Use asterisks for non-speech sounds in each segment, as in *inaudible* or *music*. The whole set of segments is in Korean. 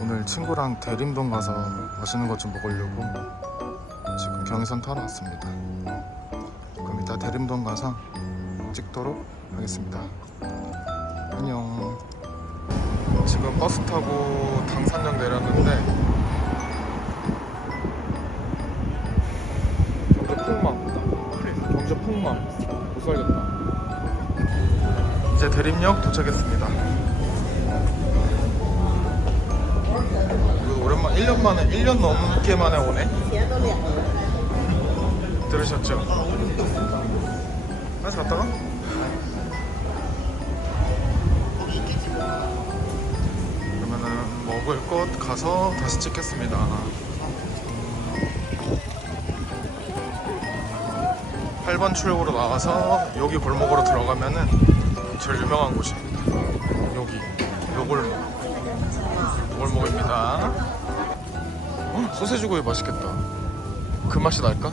오늘 친구랑 대림동 가서 맛있는 것 좀 먹으려고 지금 경의선 타러 왔습니다. 그럼 이따 대림동 가서 찍도록 하겠습니다. 안녕. 지금 버스 타고 당산역 내렸는데 경주 풍망. 경주 풍망. 못 살겠다. 이제 대림역 도착했습니다. 1년 만에 1년 넘게 만에 오네. *laughs* 들으셨죠? 다시 갔다가 그러면은 먹을 것 가서 다시 찍겠습니다. 팔 번 출구로 나와서 여기 골목으로 들어가면은 제일 유명한 곳입니다. 여기 요골목 골목입니다. 어, 소세지 구이 맛있겠다. 그 맛이 날까?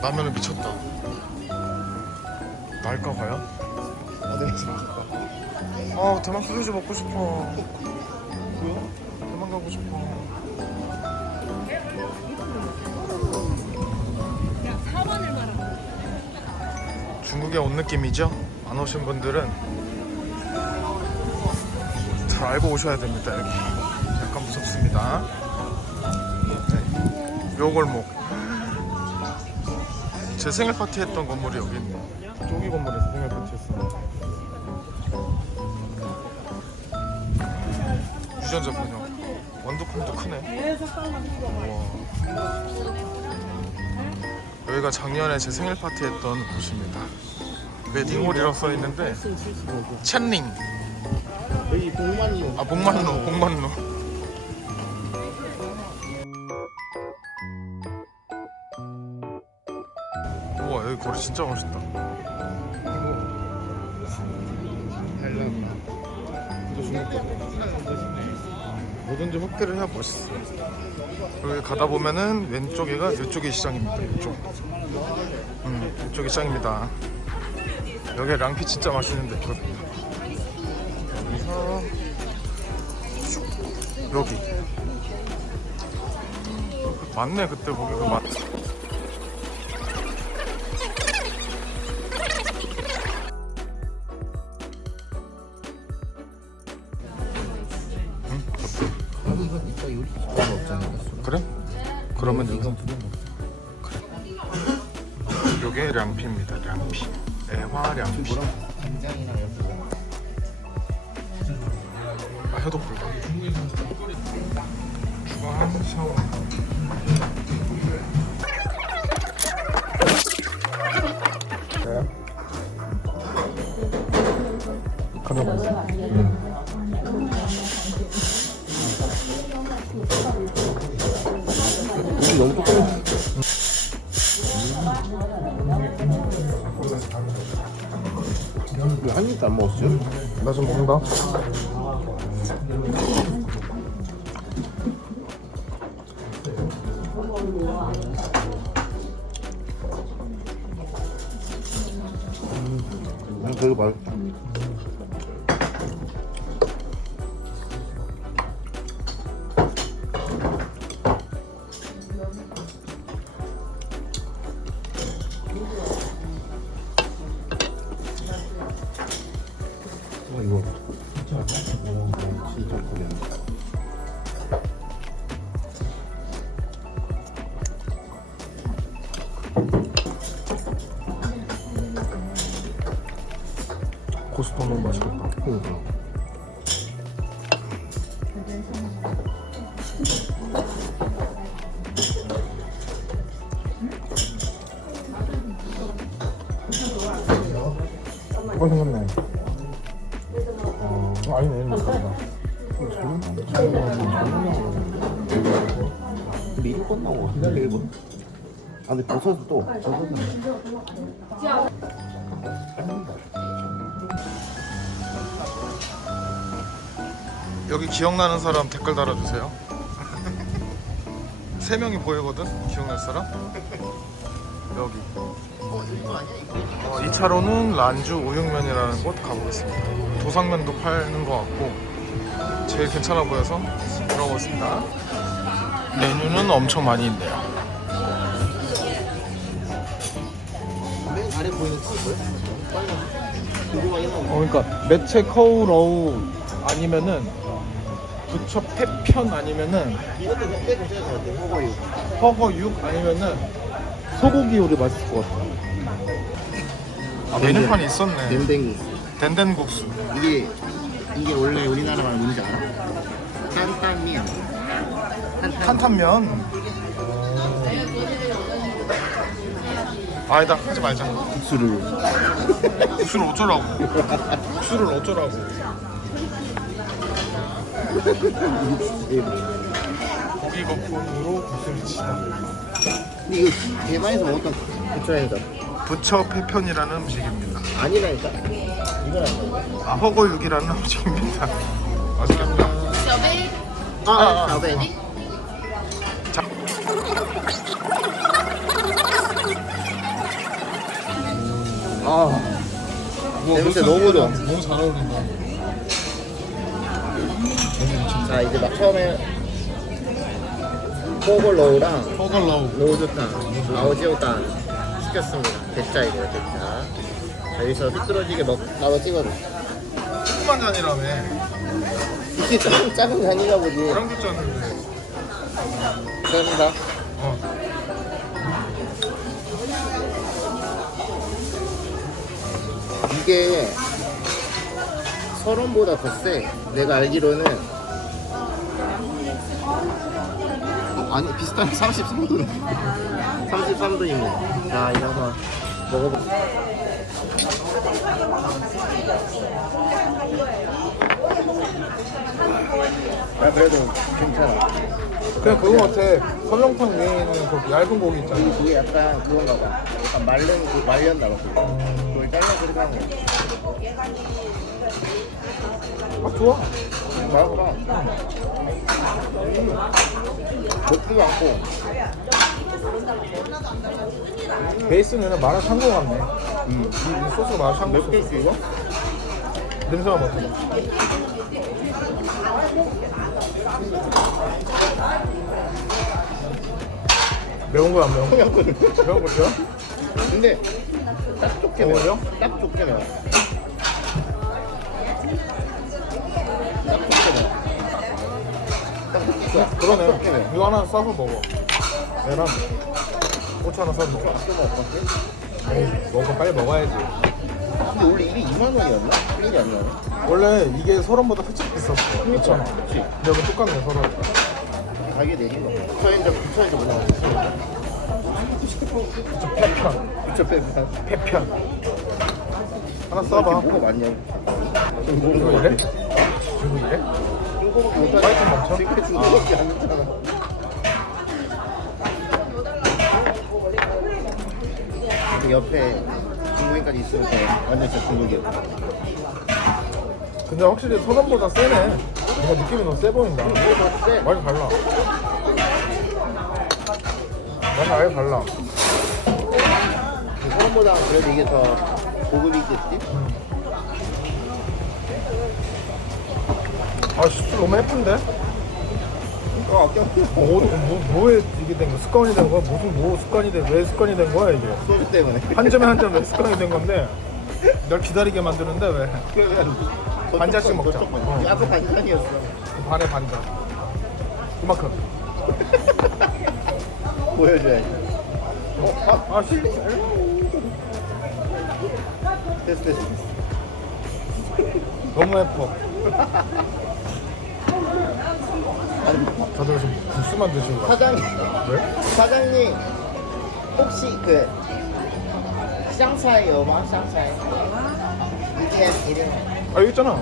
라면은 미쳤다. 날까 과연? 아 대만 소세지 먹고 싶어. 대만 가고 싶어. 중국에 온 느낌이죠? 안 오신 분들은 잘 알고 오셔야 됩니다 여기 약간 무섭습니다 네. 묘골목 제 생일 파티 했던 건물이 여기 있네. 저기 건물에서 생일 파티 했어 유전자 변형 원두콩도 크네. 우와. 여기가 작년에 제 생일 파티 했던 곳입니다. 웨딩홀이라고 써있는데? 복만이 아 복만루 복만루 진짜 거 뭐든지 확대를 해야 멋있어. 여기 가다 보면은 왼쪽에가 이쪽이 시장입니다 이쪽. 음 이쪽이 시장입니다. 여기 랑피 진짜 맛있는 데 있거든요 여기서 슉. 여기. 맞네 그때 거기. 그 맛. 나 1분 아 근데 버섯도 또 버섯은 여기 기억나는 사람 댓글 달아주세요. *laughs* 세 명이 보이거든. 기억날 사람? 여기. 어, 2차로는 란주 우육면이라는 곳 가보겠습니다. 도상면도 파는 것 같고 제일 괜찮아 보여서 들어가고 있습니다. 메뉴는 엄청 많이 있네요. 어, 그러니까 매체 커우러우 아니면은 부처 패편 아니면은 허거육 아니면은 소고기 요리 맛있을 것 같아. 아, 메뉴판이 있었네. 덴댕이 된덴국수. 이게 이게 원래 우리나라 말 뭔지 알아? 짠짠면 탄탄면. 아니다 하지 말자. 국수를. 국수를 어쩌라고. 국수를 어쩌라고. 고기 거품으로 국수를 치다. 근데 이거 대만에서 먹었던 부처행이다. 부처 페편이라는 음식입니다. 아니라니까. 이건 아니야. 아, 허거육이라는 음식입니다. 맛있겠다. 아, 아, 아. 小贝. 자. 아, 냄새 너무 좋아. 너무 잘 어울린다. 자 이제 막 처음에 포글로우랑 허걸러우. 로즈탕, 아오지오탕 시켰습니다. 대짜이래요, 대짜. 자, 여기서 삐뚤어지게 먹, 나도 찍어줘. 조그만 잔이라며. 이게 *laughs* 작은, 작은 간인가 보지. 뭐랑 줬잖는데. 감사합니다. 어. 이게 설원보다 더 세. 내가 알기로는 어, 아니 비슷한 33돈 33돈입니다. 자 한번 먹어보. 아 그래도 괜찮아. 그냥 그거 같아. 설렁탕 위에 있는 그 얇은 고기 있잖아. 그게 약간 그건가 봐. 약간 마른 그 말렸나 봐. 그거. 그걸 잘라서 거. 아, 좋아. 잘하구나. 음. 맵지도 않고. 베이스는 마라 샹궈 같네. 음. 이, 이 소스가 마라 샹궈 몇 소스. 개씩 이거? 냄새가 맡아. 매운 거야 안 매운 거? 매운 거 좋아? 근데 딱 좋게 매워. 어울려? 딱 좋게 매워. 딱 좋게 매워. 딱 좋게 그러네. 딱 좋게 매워. 이거 하나 싸서 먹어. 얘랑 고추 하나 싸서 먹어. 좀 어떡해? 에이, 먹어 빨리 먹어야지. 근데 원래 이게 2만 원이었나? 플린이 아니야? 원래 이게 서른보다 살짝 비쌌어. 2천 그치. 근데 여기 똑같네 서른. 가게 내린 거. 부처인자 뭐 나왔어? 페편. 부처 빼고 페편. 하나 써봐. 뭐가 많냐? 이거 이래? 이거 이래? 빨리 좀 멈춰. 지금 중국어밖에 안 했잖아. 그 옆에 중국인까지 있으니까 완전 진짜 중국이야. 근데 확실히 서른보다 세네. 뭔가 느낌이 더 세 보인다. 많이 달라. 맛이 아예 달라. 사람보다 그래도 이게 더 고급이겠지? 아, 술 너무 예쁜데? 어, 아껴. 뭐, 뭐, 뭐에 이게 된 거야? 습관이 된 거야? 무슨 뭐 습관이 돼? 왜 습관이 된 거야, 이게? 소주 때문에. 한 점에 한 점 왜 습관이 된 건데? 널 기다리게 만드는데 왜? 그러면 반 잔씩 먹자. 어. 아까 반찬이었어. 그 반에 반잔. 그만큼. *laughs* 보여줘야지. 어, 아, 아, 실 됐어, 됐어. 너무 예뻐. *laughs* 다들 좀 국수만 드시는 거야. 사장님, 왜? 사장님, 혹시 그, 샹차이 요마? 샹차이? 이게, 이름. 아, 여기 있잖아.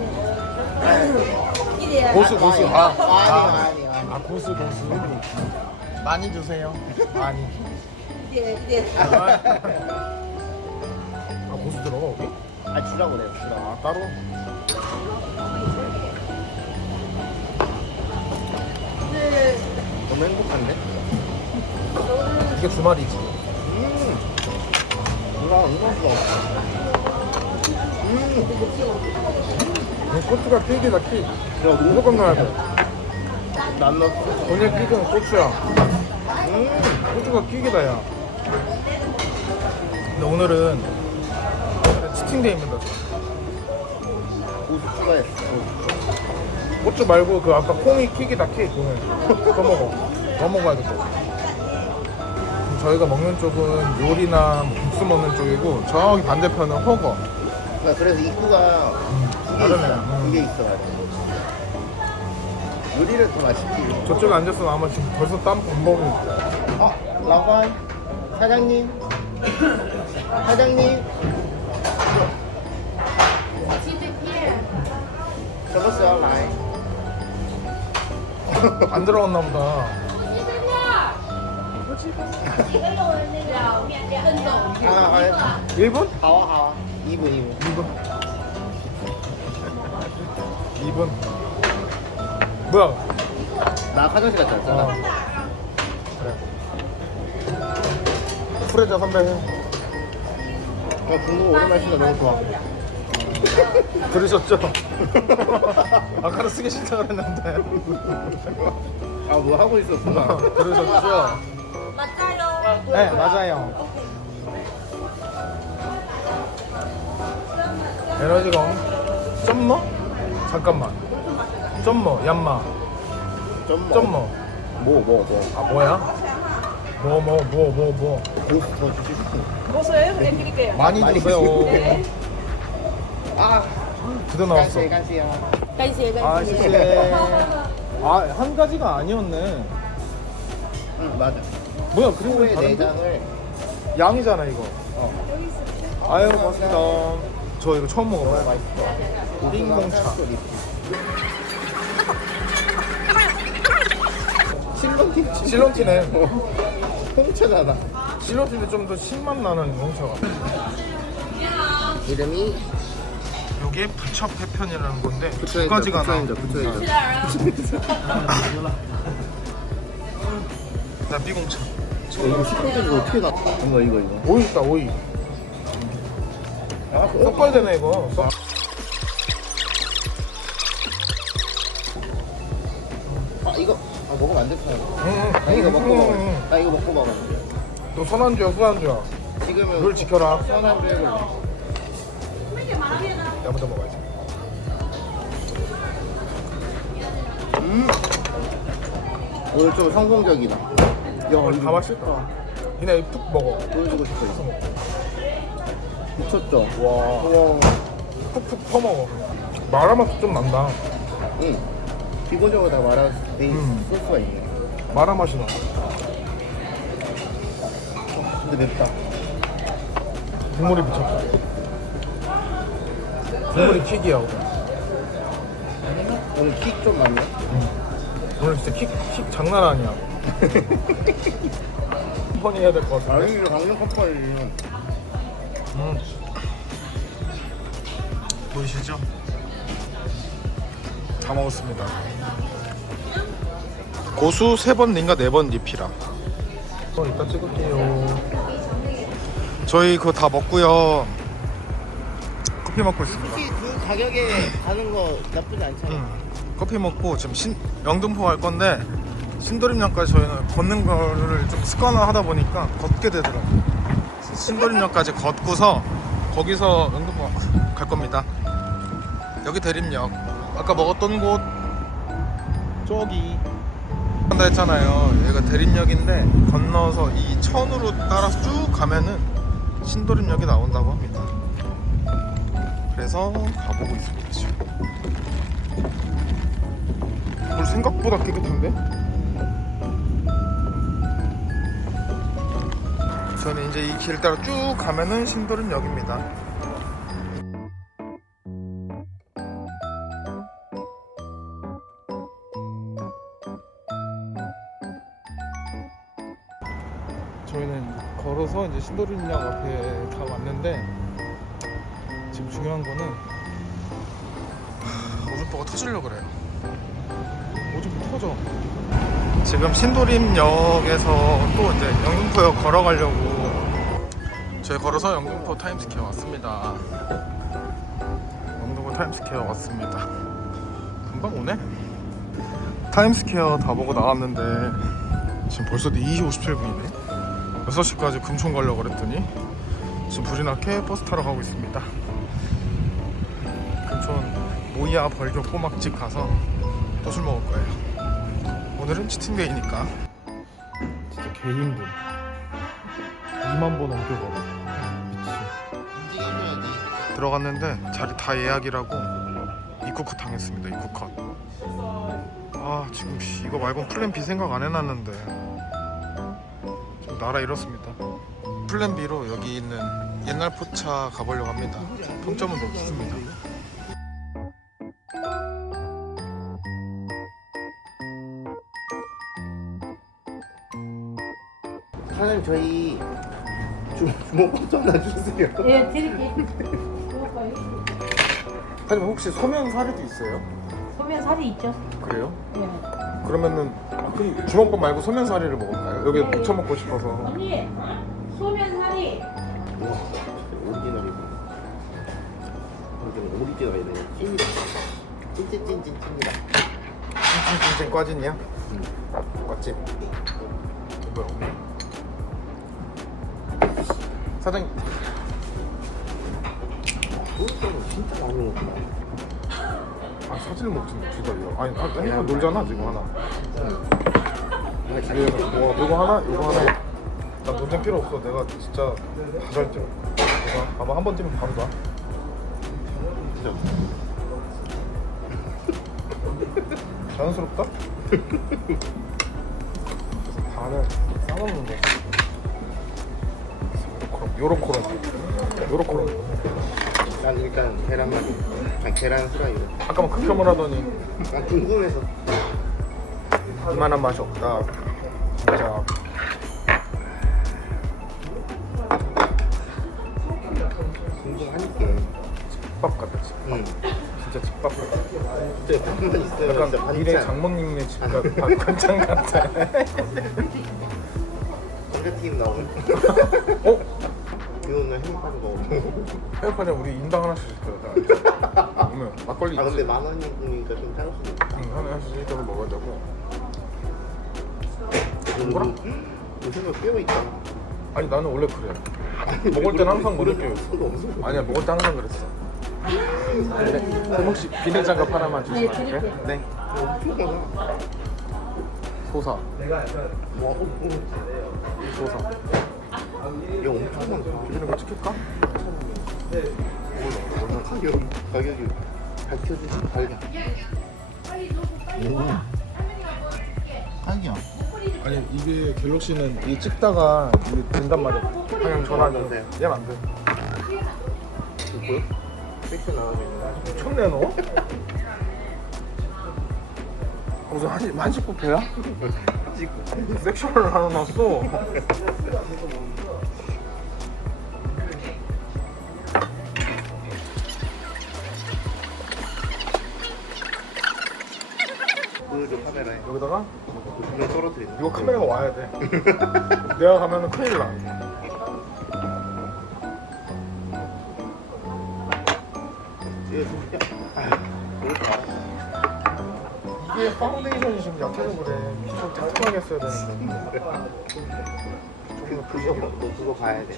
고수, 고수. 아, 아, 많이, 많이. 아, 고수, 고수. 많이 주세요. 많이. 아, 고수 들어가, 여기? 아, 주라고 그래요, 주라고. 아, 따로? 너무 행복한데? 이게 주말이지. 음. 누나, 누나, 누나. 음. 고추가 킥이다 킥. 무조건 넣어야 돼. 난 넣었어. 오늘 킥은 고추야. 음. 고추가 킥이다 야. 근데 오늘은 치팅데이입니다. 고수 추가했어. 고추 말고 그 아까 콩이 킥이다 킥 오늘. 더 먹어. 더 먹어야 돼. 또. 그럼 저희가 먹는 쪽은 요리나 뭐 국수 먹는 쪽이고 저기 반대편은 허거. 그러니까 그래서 입구가 두개 다르네. 있어. 음. 두개 있어가지고. 요리를 더 맛있지. 저쪽에 앉았으면 아마 지금 벌써 땀 범벅이 있어. 어, 라관 사장님. 사장님. 저것을 라인. *laughs* 안 들어갔나 보다. 아, 아, 1분? 하와 하와. 2분 2분. 2분. 2분. 뭐야? 나 화장실 갔다 왔잖아. 어. 그래. 프레자 선배 해. 어, 중국 오랜만에 쓰니까 너무 좋아. *laughs* 들으셨죠? *laughs* 아까는 쓰기 싫다 그랬는데. 아, 뭐 하고 있었어? 들으셨죠? 맞아요. 네, 맞아요. 에너지가 엄... 점머? 잠깐만. 점머, 얌마. 점 점머. 뭐, 뭐, 뭐. 아, 뭐야? 뭐, 뭐, 뭐, 뭐, 뭐. 고수 더 주시고. 보세요. em 드릴게요. 많이 드세요. 네. 아, 그대 나왔어. 간시, 간시야. 간식, 아, 간식. 시시해. 아, 한 가지가 아니었네. 응, 맞아. 뭐야, 그리고 소의 다른데? 내장을 양이잖아, 이거. 어. 아유, 고맙습니다. 저 이거 처음 먹어봐요. 맛있어. 띵동차. 실론티 실론티네. 홍차잖아. 실론티인데 좀 더 신맛 나는 홍차가. 이름이 요게 부첩 해편이라는 건데 두 부처인자, 가지가 나. 부처인자, 부처인자. 나 미공차. 이거 시끄러져 어떻게 나? 이거 이거 이거. 오이 있다, 오이. 아, 그 섞어야 되네, 이거. 섞- 아 이거 아 먹으면 안 됐어. 응, 나 이거 먹고 먹어. 응. 나 이거 먹고 먹어. 너 선안주야, 후안주야. 지금은 룰 지켜라. 선한 주에 야부터 먹어야지. 음. 오늘 좀 성공적이다. 야, 이거 다 맛있다. 그냥 푹 먹어. 보여주고 싶어 푹 이거. 미쳤죠. 와. 우와. 푹푹 퍼먹어. 마라 맛도 좀 난다. 응. 기본적으로 다 말아 베이스 음. 소스가 있네. 마라 맛이 나. 근데 맵다. 국물이 미쳤다. 국물이 킥이야, 오늘. 오늘 킥 좀 많네. 오늘 진짜 킥, 킥 장난 아니야. *laughs* 뻔히 해야 될 것 같아. 아니 이거 강력 컴퍼니는 음. 보이시죠? 다 먹었습니다. 고수 세번 닌가 네 번 리피라. 어, 이따 찍을게요. 저희 그거 다 먹고요. 커피 먹고 있습니다. 그 가격에 가는 거 나쁘지 않잖아. 응. 커피 먹고 지금 신, 영등포 갈 건데 신도림역까지 저희는 걷는 거를 좀 습관화 하다 보니까 걷게 되더라고요. 신도림역까지 걷고서 거기서 영등포 갈 겁니다. 여기 대림역. 아까 먹었던 곳 저기 한다 했잖아요. 여기가 대림역인데 건너서 이 천으로 따라서 쭉 가면은 신도림역이 나온다고 합니다. 그래서 가보고 있습니다 지금. 물 생각보다 깨끗한데? 저는 이제 이 길 따라 쭉 가면은 신도림역입니다. 이제 신도림역 앞에 다 왔는데 지금 중요한 거는 하, 오줌보가 터지려 그래요. 오줌 터져. 지금 신도림역에서 또 이제 영등포역 걸어가려고 저희 걸어서 영등포 타임스퀘어 왔습니다. 영등포 타임스퀘어 왔습니다. 금방 오네? 타임스퀘어 다 보고 나왔는데 지금 벌써 2시 57분이네. 6시까지 금총 가려고 그랬더니 지금 불이 나게 버스 타러 가고 있습니다. 금촌 모이야 벌교 꼬막집 가서 또 술 먹을 거예요. 오늘은 치팅데이니까. 진짜 개 힘든. 2만 보 넘게 걸어. 미치. 움직여야지. 들어갔는데 자리 다 예약이라고 입국컷 당했습니다. 입국컷. 아 지금 씨, 이거 말고 플랜 B 생각 안 해놨는데 나라 이렇습니다. 플랜 B로 여기 있는 옛날 포차 가보려고 합니다. 평점은 높습니다. 사장님 저희 주, 주먹밥 좀 하나 주세요. 예, 드릴게요. 하지만 혹시 소면 사리도 있어요? 소면 살이 있죠? 그래요? 예. 그러면은 아, 그럼 주먹밥 말고 소면 사리를 먹을까요? 여기 묻혀 먹고 싶어서. 언니, 소면. 우와, 오리지널이고. 완전 오리지널이네. 찐이다. 찐찐찐찐찐이다. 찐찐찐찐 꽈진이야? 응. 뭐야? 없네. 사장님 그것도 진짜 많이 먹구나. 아 사진을 못 찍는 주다 이거 아니 아, 이거 놀잖아 지금 하나 이거 뭐 이거 하나? 이거 하나? 나 논쟁 필요 없어. 내가 진짜 다잘 뛰어 내가 봐봐 한번 뛰면 바로 가. 진짜. *laughs* 자연스럽다? 반을 싸먹는 거 요렇게로 요렇게로 요렇게로 난 일단 계란말이. 아니 계란 후라이로. 아까 막 극혐을 하더니. 난 궁금해서. 이만한 맛이 없다 진짜 궁금하니까. 집밥 같다 집밥 응. 진짜 집밥 같다 진짜 밥만 있어요. 약간 진짜 미래 집 같- 반- 반찬 같아 감자튀김 나오는. 어? 이거는 햄버거 먹고. 해파냐 우리 인당 하나씩 시켜야 오면 막걸리 아 근데? 만 원이니까 좀 짜겠습니다. 응 하나씩 시켜서 먹어야 되고 음, 뭐라? 무슨 거 있다. 아니 나는 원래 그래 먹을 땐 항상 소도 없어. 아니야 먹을 때 항상 그랬어 그럼 혹시 비닐 장갑 하나만 주시면 안 돼요? 네 많아. 소사 와, 어, 어. 소사 이거 엄청 많아. 이런 거 찍힐까? 얼마 가격 가격이 밝혀주시 밝혀. 딱이야. 아니 이게 갤럭시는 이 찍다가 이게 된단 말이야 그냥 전화는 돼. 얘는 안돼 이거 보여? 섹션 나가면 미쳤네 너? 무슨 한시 뷔페야? 찍고. 섹션을 하나 놨어. 그저 카메라에 여기다가 두명 떨어뜨리는. 이거 카메라가 와야 돼. 내가 가면은 큰일 나. 아. 이게 파운데이션이 지금 약해서 그래. 좀 탁탁하게 했어야 되는데. 그거 그거 봐. 너 그거 봐야 돼.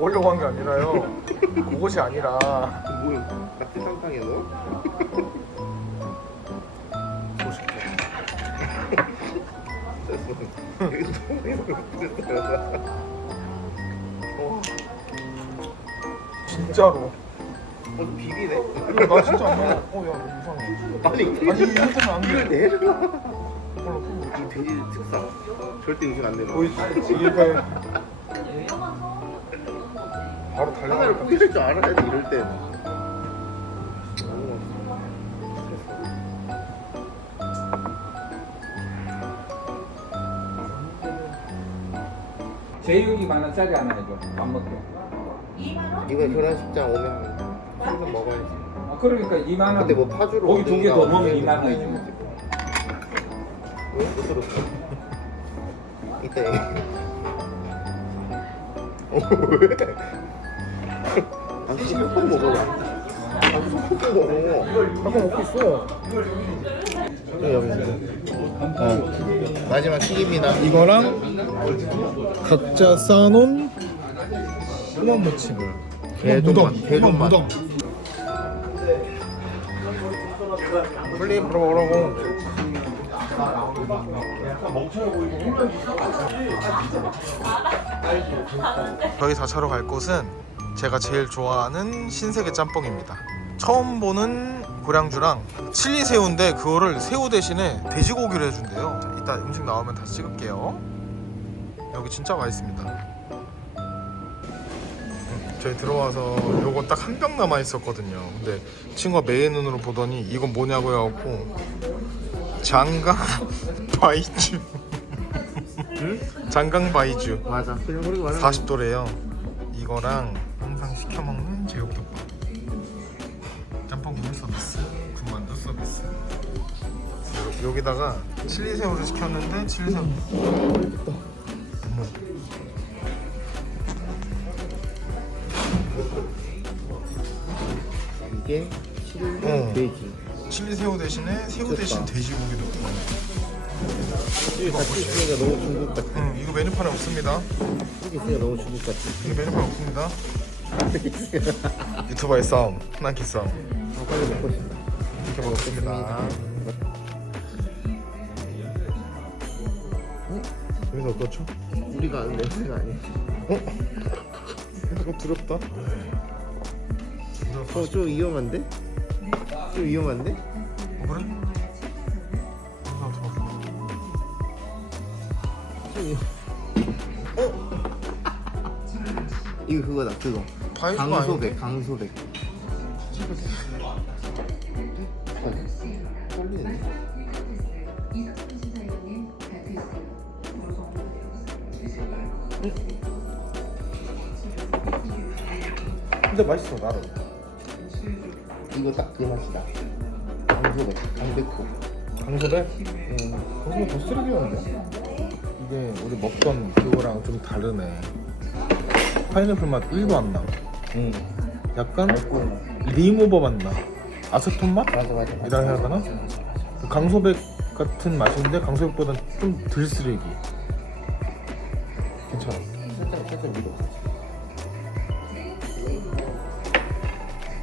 먹으려고 한 게 아니라요. 그것이 아니라 뭐야? 낙지 탕탕에? 소식해. 너무 어, 진짜로. 어, 비비네. 나 진짜 안 먹어. 어 야 이상해. 아니, 아니 이거 때문에 안 이걸 돼. 몰라. 이 돼지 특성. 절대 음식 안 내려. 보이지? 이게 바로 하나를 달려갈 포기할 줄 알아야 돼 이럴 때. 제육이 만 원짜리 하나 해줘. 밥 먹게. 이거 결혼식장 오면 한번 먹어야지. 아, 그러니까 2만 원. 근데 뭐 파주로 고기 두 개더 오면 2만 되지. 원이지. 왜? 당황스럽다. 이때. 어, 왜? 몇 먹어라. 당신 몇 먹어. 아까 먹고 있어. 네, 여기 있어. 마지막 튀김이나 이거랑 각자 쌓아놓은 꼬만 무침을 개돈맛, 무덤, 개돈맛. 무덤. 빨리 물어보라고. 저희 4차로 갈 곳은 제가 제일 좋아하는 신세계 짬뽕입니다. 처음 보는 고량주랑 칠리 새우인데 그거를 새우 대신에 돼지고기를 해준대요. 자, 이따 음식 나오면 다시 찍을게요. 여기 진짜 맛있습니다. 음, 저희 들어와서 요거 딱 한 병 남아 있었거든요. 근데 친구가 메인 눈으로 보더니 이건 뭐냐고 해갖고 장강 *laughs* 바이주 장강 바이주 맞아. 그냥 그렇게 말하면 40도래요. 이거랑 항상 시켜 먹는 제육덮밥. 짬뽕 서비스, 군만두 서비스. 요- 여기다가 칠리 새우를 시켰는데 칠리 새우. 이게 칠리 어. 돼지. 칠리 새우 대신에 새우 대신. 돼지고기도. 이게 같이 있으니까 너무 중국 같아. 응, 이거 메뉴판에 없습니다. 이게 있으니까 너무 중국 같아. 이거 메뉴판 없습니다. 유튜버의 싸움, 흔한키 싸움. 아, 빨리 먹고 싶다. 이렇게 먹었습니다. 여기서 어떻죠? 우리가 아는 냄새가 아니야. 조금 두렵다. 어, 좀 위험한데? 좀 위험한데? 어, 그래? 아, 좋아. 좀 위험. 어? 이거 그거다, 그거. 바이크가 강소백, 강소백. 근데 맛있어 나름. 이거 딱 그 맛이다. 강소백, 강백호. 강소배? 응. 강소배 더 쓰레기였는데? 이게 우리 먹던 그거랑 좀 다르네. 파인애플 맛 1도 안 나. 응. 약간 달콤. 리모버 맛 나. 아세톤 맛? 맞아, 맞아. 이라 해야 되나? 그 강소백 같은 맛인데 강소백보다 좀덜 쓰레기. 괜찮아. 살짝, 살짝 밀어.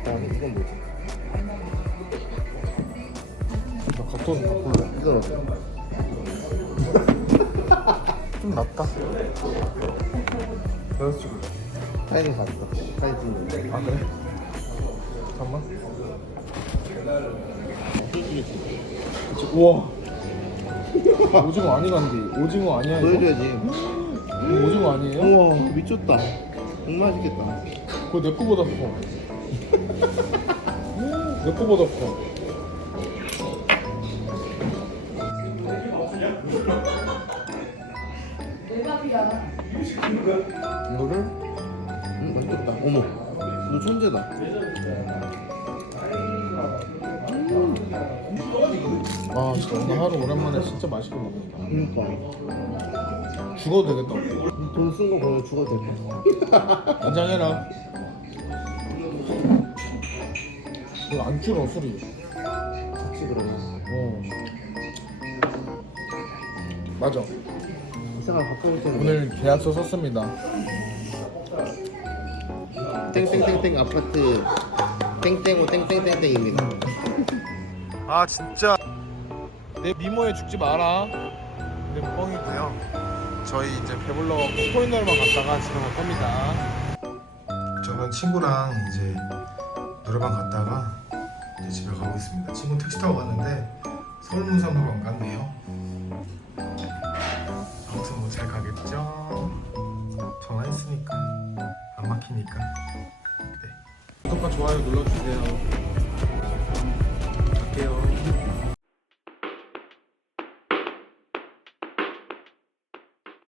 다음에 이건 뭐지? 나 각도는 바꿀래. 이건 어때? *laughs* 좀 낫다. 내가 지금. 사진 봤어. 사진 찍는 거. 아 그래? 잠깐만. 그치, 우와. 오징어 아니간디. 오징어 아니야 이거? 보여줘야지. 이거 오징어 아니에요? 우와, 미쳤다. 정말 맛있겠다. 그거 내 거보다 커. 내 거보다 커. 이거를 음, 맛있겠다. 어머, 너 천재다. 아 진짜 오늘 하루 오랜만에 진짜 맛있게 먹는다. 그러니까. 죽어도 되겠다. 돈 쓴거 보면 죽어도 될 것. 안장해라. 이거 안 줄어 술이. 같이 그러면. 어. 맞아. 이상한 바꿔볼 때는 오늘 계약서 썼습니다. 땡땡땡땡 아파트 땡땡오 땡땡땡땡입니다. 아 진짜 내 미모에 죽지 마라. 내 뻥이고요. 저희 이제 배불러 갖고 포인트만 갔다가 집에 갈 겁니다. 저는 친구랑 이제 노래방 갔다가 이제 집에 가고 있습니다. 친구 택시 타고 갔는데 서울 문산으로 안 갔네요. 아무튼 뭐 잘 가겠죠. 전화했으니까 안 막히니까. 네. 구독과 좋아요 눌러주세요. 갈게요.